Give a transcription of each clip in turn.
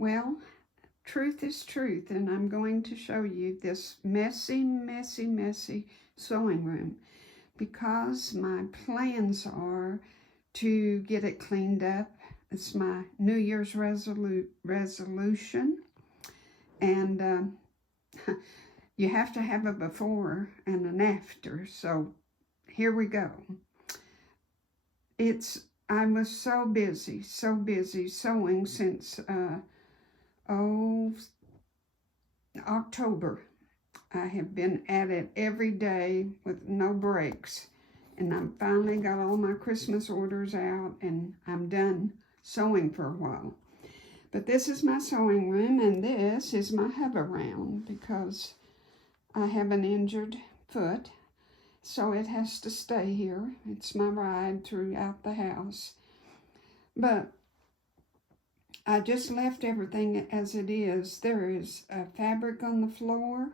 Well, truth is truth, and I'm going to show you this messy, messy, messy sewing room because my plans are to get it cleaned up. It's my New Year's resolution, and you have to have a before and an after, so here we go. I was so busy sewing since October. I have been at it every day with no breaks, and I finally got all my Christmas orders out, and I'm done sewing for a while. But this is my sewing room, and this is my hover round because I have an injured foot, so it has to stay here. It's my ride throughout the house. But I just left everything as it is. There is fabric on the floor,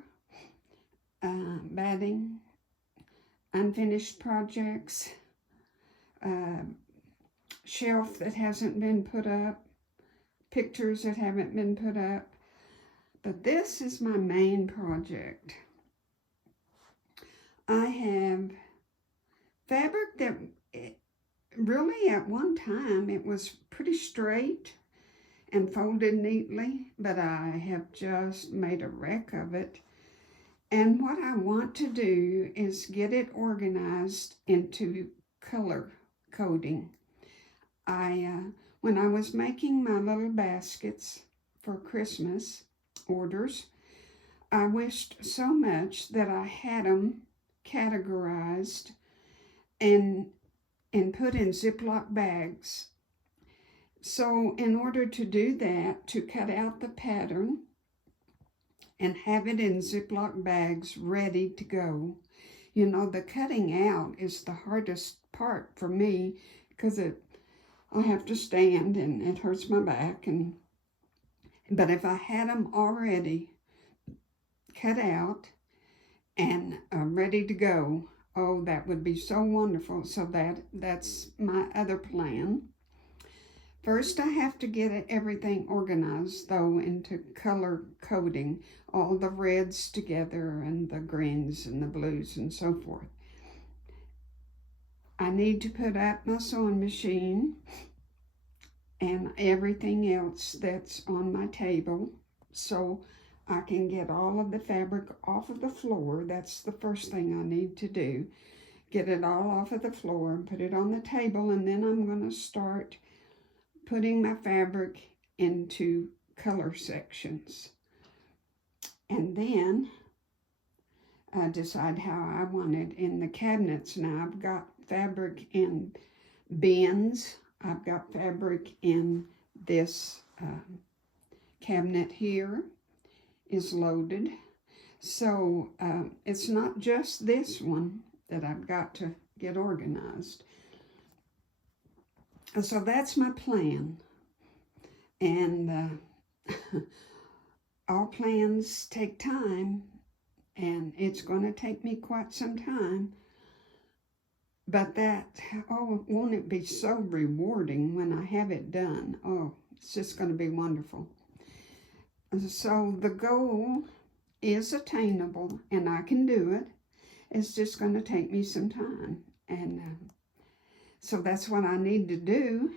batting, unfinished projects, shelf that hasn't been put up, pictures that haven't been put up. But this is my main project. I have fabric that really at one time it was pretty straight and folded neatly, but I have just made a wreck of it. And what I want to do is get it organized into color coding. When I was making my little baskets for Christmas orders, I wished so much that I had them categorized and put in Ziploc bags. So in order to do that, to cut out the pattern and have it in Ziploc bags ready to go, you know, the cutting out is the hardest part for me because I have to stand and it hurts my back. But if I had them already cut out and ready to go, oh, that would be so wonderful. So that's my other plan. First, I have to get everything organized, though, into color coding, all the reds together and the greens and the blues and so forth. I need to put up my sewing machine and everything else that's on my table so I can get all of the fabric off of the floor. That's the first thing I need to do. Get it all off of the floor and put it on the table, and then I'm going to start putting my fabric into color sections. And then I decide how I want it in the cabinets. Now I've got fabric in bins. I've got fabric in this cabinet here is loaded. So it's not just this one that I've got to get organized. So that's my plan. And all plans take time, and it's going to take me quite some time. But won't it be so rewarding when I have it done? Oh, it's just going to be wonderful. So the goal is attainable, and I can do it. It's just going to take me some time. And so that's what I need to do.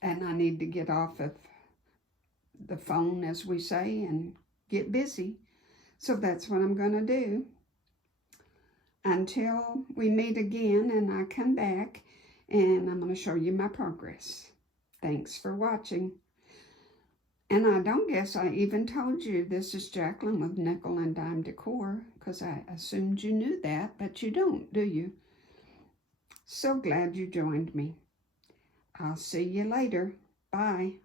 And I need to get off of the phone, as we say, and get busy. So that's what I'm going to do until we meet again and I come back, and I'm going to show you my progress. Thanks for watching. And I don't guess I even told you this is Jacqueline with Nickel and Dime Decor, because I assumed you knew that, but you don't, do you? So glad you joined me. I'll see you later. Bye.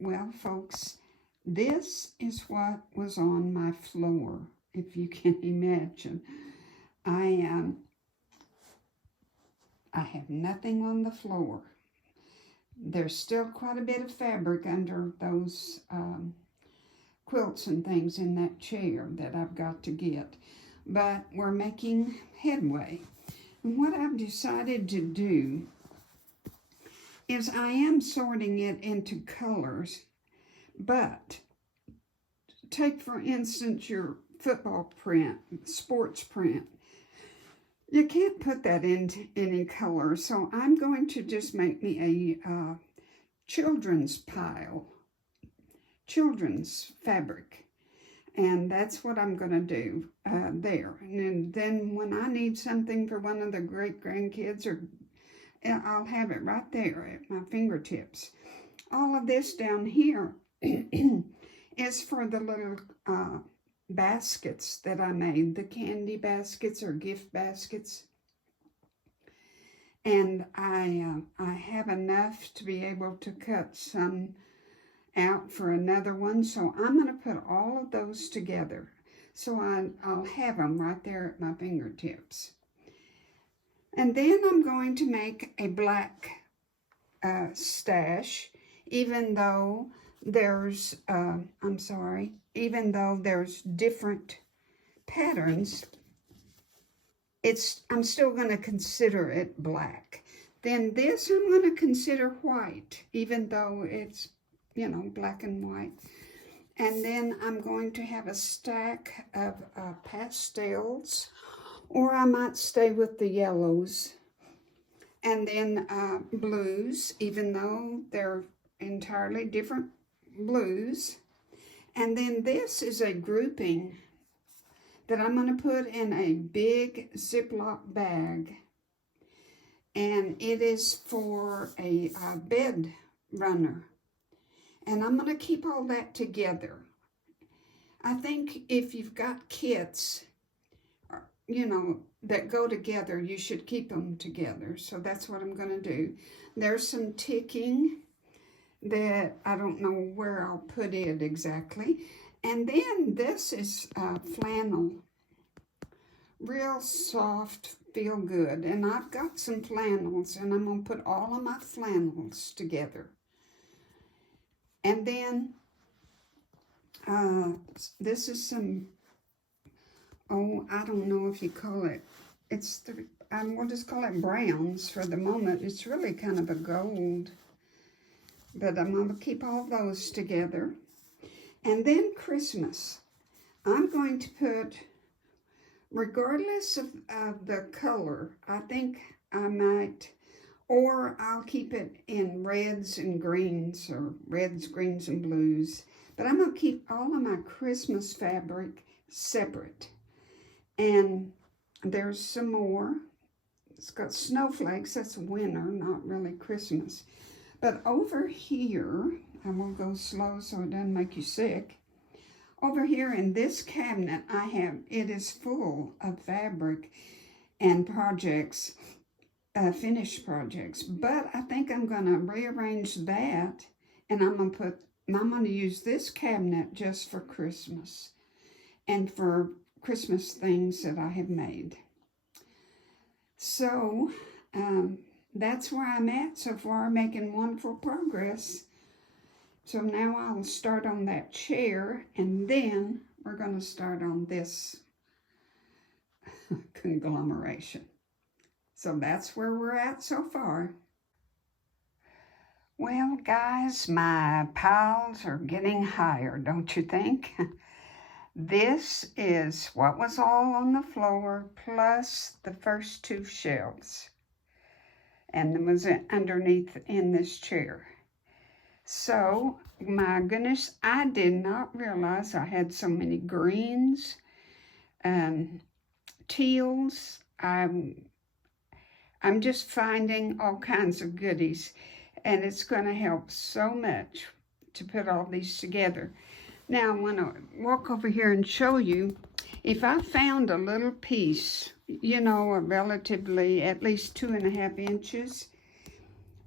Well, folks, this is what was on my floor, if you can imagine. I have nothing on the floor. There's still quite a bit of fabric under those quilts and things in that chair that I've got to get. But we're making headway. And what I've decided to do is I am sorting it into colors, but take, for instance, your football print, sports print. You can't put that into any color, so I'm going to just make me a children's pile, children's fabric. And that's what I'm going to do there. And then when I need something for one of the great-grandkids, or I'll have it right there at my fingertips. All of this down here is for the little baskets that I made, the candy baskets or gift baskets. And I have enough to be able to cut some out for another one, so I'm going to put all of those together. So I'll have them right there at my fingertips. And then I'm going to make a black stash, even though there's, even though there's different patterns, I'm still going to consider it black. Then this I'm going to consider white, even though it's, you know, black and white. And then I'm going to have a stack of pastels, or I might stay with the yellows. And then blues, even though they're entirely different blues. And then this is a grouping that I'm going to put in a big Ziploc bag. And it is for a bed runner. And I'm going to keep all that together. I think if you've got kits, you know, that go together, you should keep them together. So that's what I'm going to do. There's some ticking that I don't know where I'll put it exactly. And then this is flannel. Real soft, feel good. And I've got some flannels, and I'm going to put all of my flannels together. And then this is some, oh, I don't know if you call it, we'll just call it browns for the moment. It's really kind of a gold, but I'm going to keep all those together. And then Christmas, I'm going to put, regardless of the color, I think I might, or I'll keep it in reds and greens, or reds, greens, and blues. But I'm going to keep all of my Christmas fabric separate. And there's some more. It's got snowflakes. That's winter, not really Christmas. But over here, I will go slow so it doesn't make you sick. Over here in this cabinet, it is full of fabric and projects, finished projects. But I think I'm going to rearrange that, and I'm going to use this cabinet just for Christmas and for Christmas things that I have made. So that's where I'm at so far, making wonderful progress. So now I'll start on that chair, and then we're going to start on this conglomeration. So that's where we're at so far. Well, guys, my piles are getting higher, don't you think? This is what was all on the floor, plus the first two shelves. And it was underneath in this chair. So, my goodness, I did not realize I had so many greens, teals. I'm just finding all kinds of goodies, and it's going to help so much to put all these together. Now, I want to walk over here and show you, if I found a little piece, you know, relatively at least 2.5 inches,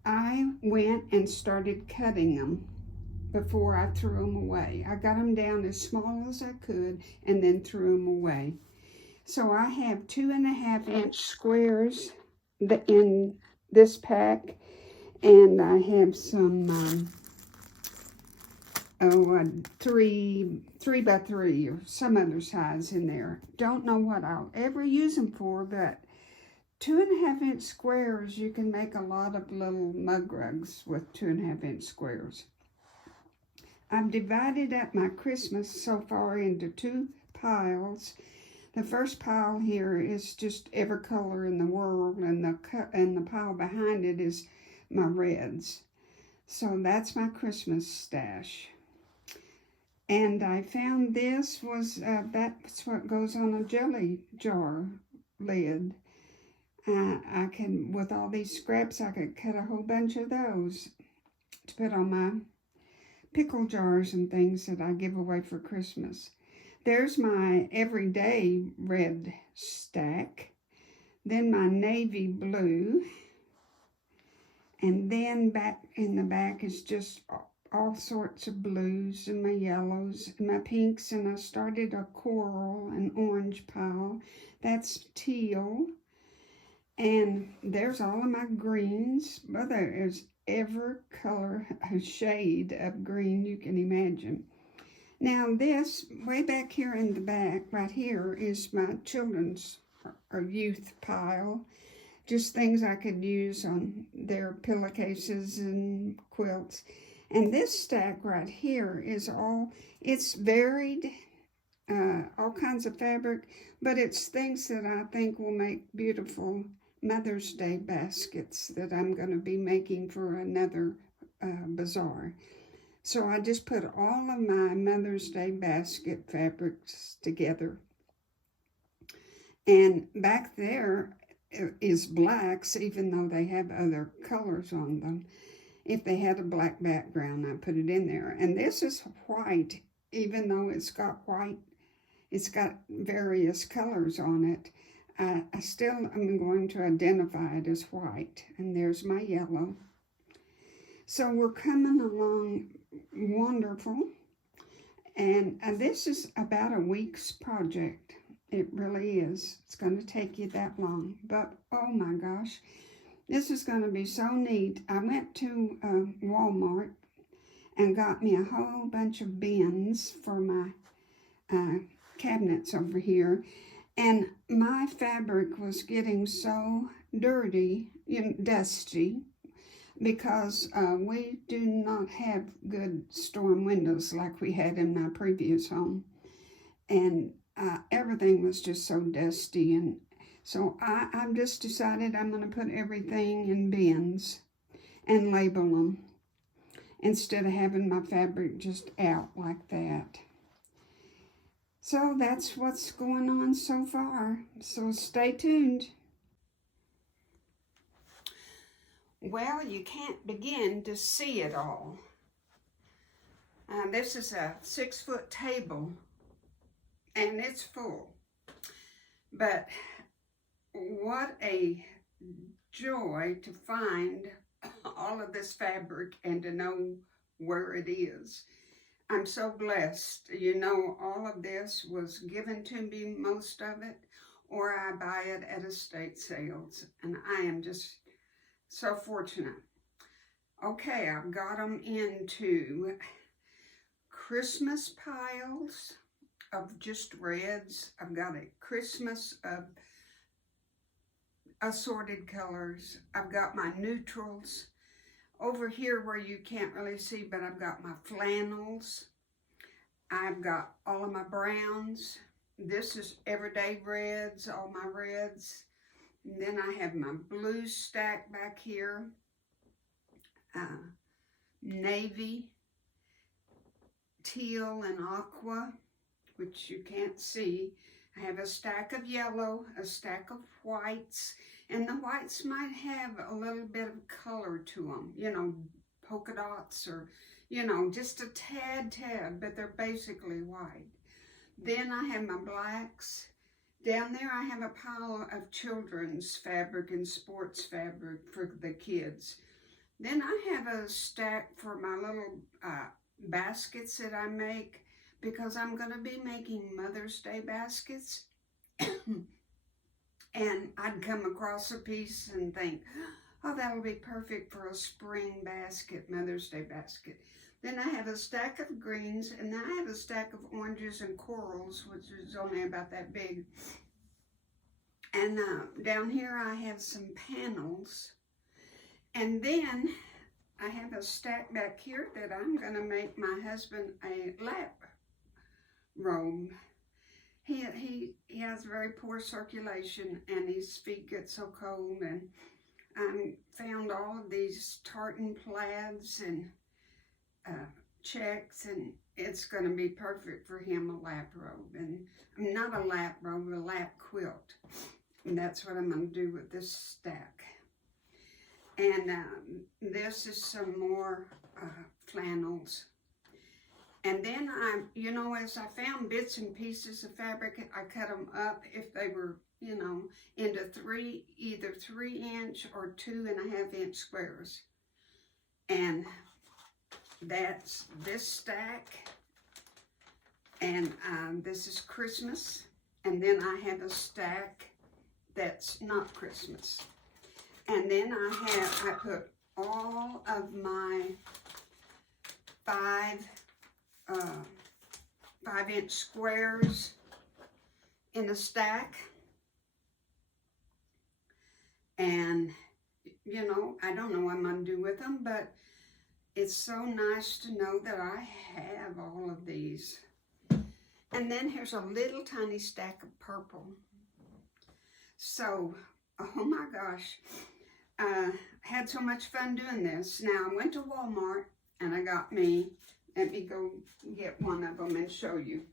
I went and started cutting them before I threw them away. I got them down as small as I could and then threw them away. So I have 2.5-inch squares in this pack, and I have some 3 by 3 or some other size in there. Don't know what I'll ever use them for, but 2.5 inch squares, you can make a lot of little mug rugs with 2.5 inch squares. I've divided up my Christmas so far into 2 piles. The first pile here is just every color in the world, and the pile behind it is my reds. So that's my Christmas stash. And I found this was, that's what goes on a jelly jar lid. I can, with all these scraps, I could cut a whole bunch of those to put on my pickle jars and things that I give away for Christmas. There's my everyday red stack. Then my navy blue. And then back in the back is just all sorts of blues and my yellows and my pinks. And I started a coral and orange pile. That's teal. And there's all of my greens. Well, there is every color, a shade of green you can imagine. Now this, way back here in the back, right here, is my children's or youth pile. Just things I could use on their pillowcases and quilts. And this stack right here is all, it's varied, all kinds of fabric, but it's things that I think will make beautiful Mother's Day baskets that I'm going to be making for another bazaar. So I just put all of my Mother's Day basket fabrics together. And back there is blacks, even though they have other colors on them. If they had a black background, I put it in there. And this is white, even though it's got white, it's got various colors on it. I still am going to identify it as white. And there's my yellow. So we're coming along wonderful. And this is about a week's project. It really is. It's going to take you that long. But, oh my gosh, this is going to be so neat. I went to Walmart and got me a whole bunch of bins for my cabinets over here. And my fabric was getting so dirty, dusty, because we do not have good storm windows like we had in my previous home. And everything was just so dusty. And so I've just decided I'm going to put everything in bins and label them instead of having my fabric just out like that. So that's what's going on so far. So stay tuned. Well, you can't begin to see it all. This is a 6-foot table, and it's full. But what a joy to find all of this fabric and to know where it is. I'm so blessed. All of this was given to me, most of it, or I buy it at estate sales. And I am just so fortunate. Okay, I've got them into Christmas piles of just reds. I've got a Christmas of assorted colors. I've got my neutrals. Over here where you can't really see, but I've got my flannels. I've got all of my browns. This is everyday reds, all my reds. And then I have my blue stack back here. Navy, teal, and aqua, which you can't see. I have a stack of yellow, a stack of whites, and the whites might have a little bit of color to them, polka dots or, just a tad, but they're basically white. Then I have my blacks. Down there I have a pile of children's fabric and sports fabric for the kids. Then I have a stack for my little baskets that I make, because I'm going to be making Mother's Day baskets. And I'd come across a piece and think, oh, that'll be perfect for a spring basket, Mother's Day basket. Then I have a stack of greens, and then I have a stack of oranges and corals, which is only about that big. And down here I have some panels. And then I have a stack back here that I'm going to make my husband a lap robe. He has very poor circulation and his feet get so cold, and I found all of these tartan plaids and checks, and it's going to be perfect for him, a lap robe. And not a lap robe, a lap quilt. And that's what I'm going to do with this stack. And this is some more flannels. And then as I found bits and pieces of fabric, I cut them up if they were, into either 3-inch or 2.5-inch squares. And that's this stack. And this is Christmas. And then I have a stack that's not Christmas. And then I put all of my 5-inch squares in a stack. And, I don't know what I'm going to do with them, but it's so nice to know that I have all of these. And then here's a little tiny stack of purple. So, oh my gosh, had so much fun doing this. Now, I went to Walmart and I got me, let me go get one of them and show you.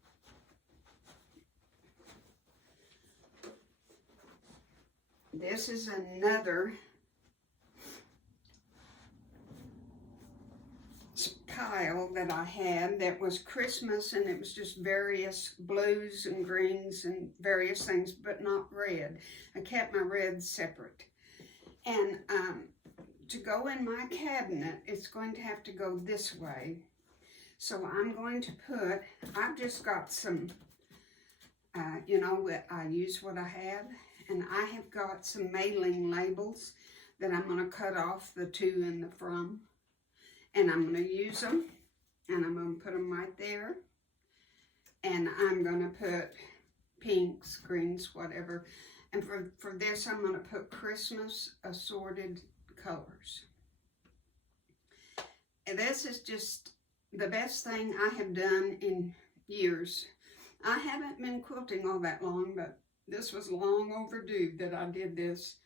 This is another pile that I had that was Christmas, and it was just various blues and greens and various things, but not red. I kept my reds separate. And to go in my cabinet, it's going to have to go this way. So I'm going to put, I've just got some, I use what I have, and I have got some mailing labels that I'm going to cut off the to and the from. And I'm going to use them, and I'm going to put them right there. And I'm going to put pinks, greens, whatever. And for this, I'm going to put Christmas assorted colors. And this is just the best thing I have done in years. I haven't been quilting all that long, but this was long overdue that I did this.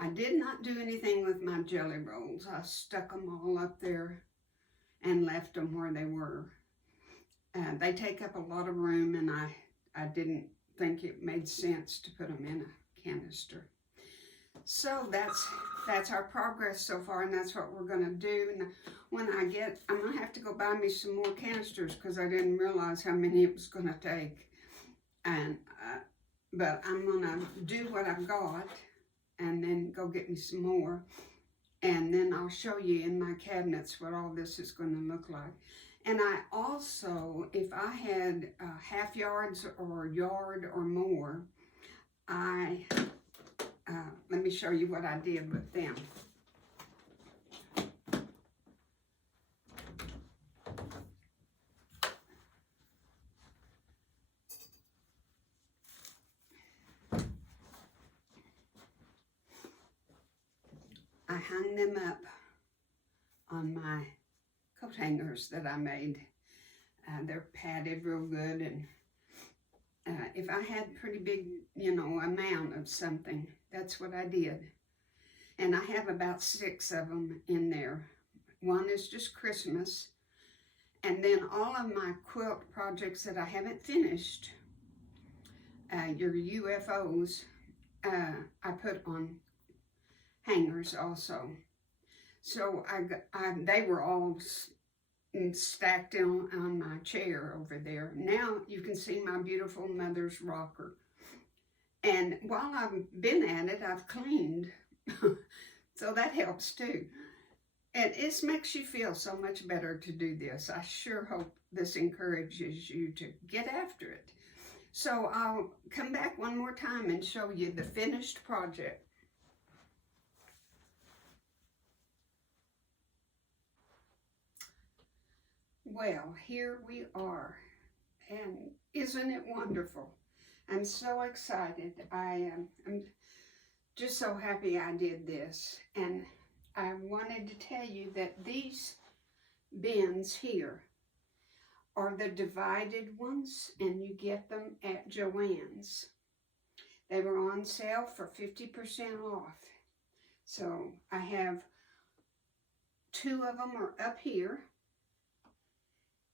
I did not do anything with my jelly rolls. I stuck them all up there and left them where they were. They take up a lot of room, and I didn't think it made sense to put them in a canister. So that's our progress so far, and that's what we're going to do. And when I'm going to have to go buy me some more canisters because I didn't realize how many it was going to take. And but I'm going to do what I've got, and then go get me some more. And then I'll show you in my cabinets what all this is going to look like. And I also, if I had half yards or a yard or more, let me show you what I did with them. I hung them up on my coat hangers that I made. They're padded real good, and if I had pretty big, amount of something, that's what I did. And I have about 6 of them in there. One is just Christmas, and then all of my quilt projects that I haven't finished, your UFOs, I put on hangers also. So they were all stacked on my chair over there. Now you can see my beautiful mother's rocker. And while I've been at it, I've cleaned. So that helps too. And it makes you feel so much better to do this. I sure hope this encourages you to get after it. So I'll come back one more time and show you the finished project. Well, here we are, and isn't it wonderful? I'm so excited. I'm just so happy I did this. And I wanted to tell you that these bins here are the divided ones, and you get them at Joann's. They were on sale for 50% off. So I have 2 of them are up here,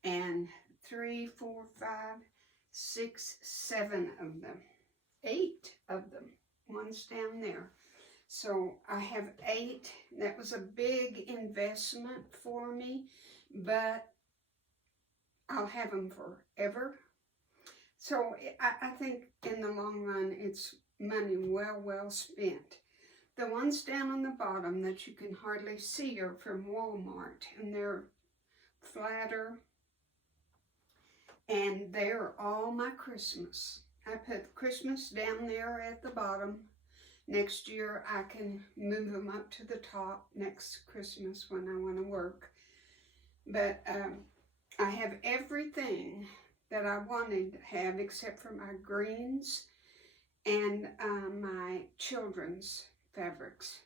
and 3, 4, 5, 6, 7 of them. 8 of them. One's down there. So I have 8. That was a big investment for me, but I'll have them forever. So I think in the long run, it's money well spent. The ones down on the bottom that you can hardly see are from Walmart, and they're flatter, and they're all my Christmas. I put Christmas down there at the bottom. Next year I can move them up to the top next Christmas when I want to work. But I have everything that I wanted to have except for my greens and my children's fabrics.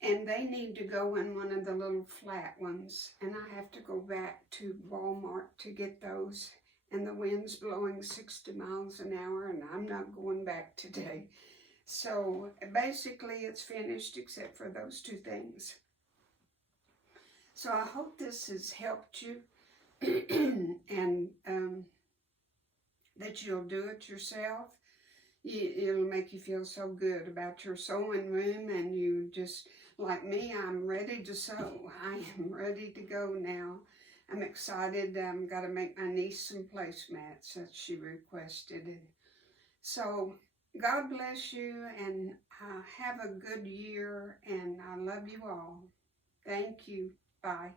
And they need to go in one of the little flat ones. And I have to go back to Walmart to get those. And the wind's blowing 60 miles an hour, and I'm not going back today. So basically it's finished except for those 2 things. So I hope this has helped you and that you'll do it yourself. It'll make you feel so good about your sewing room, and you just, like me, I'm ready to sew. I am ready to go now. I'm excited. I've got to make my niece some placemats that she requested. And so God bless you, and have a good year, and I love you all. Thank you. Bye.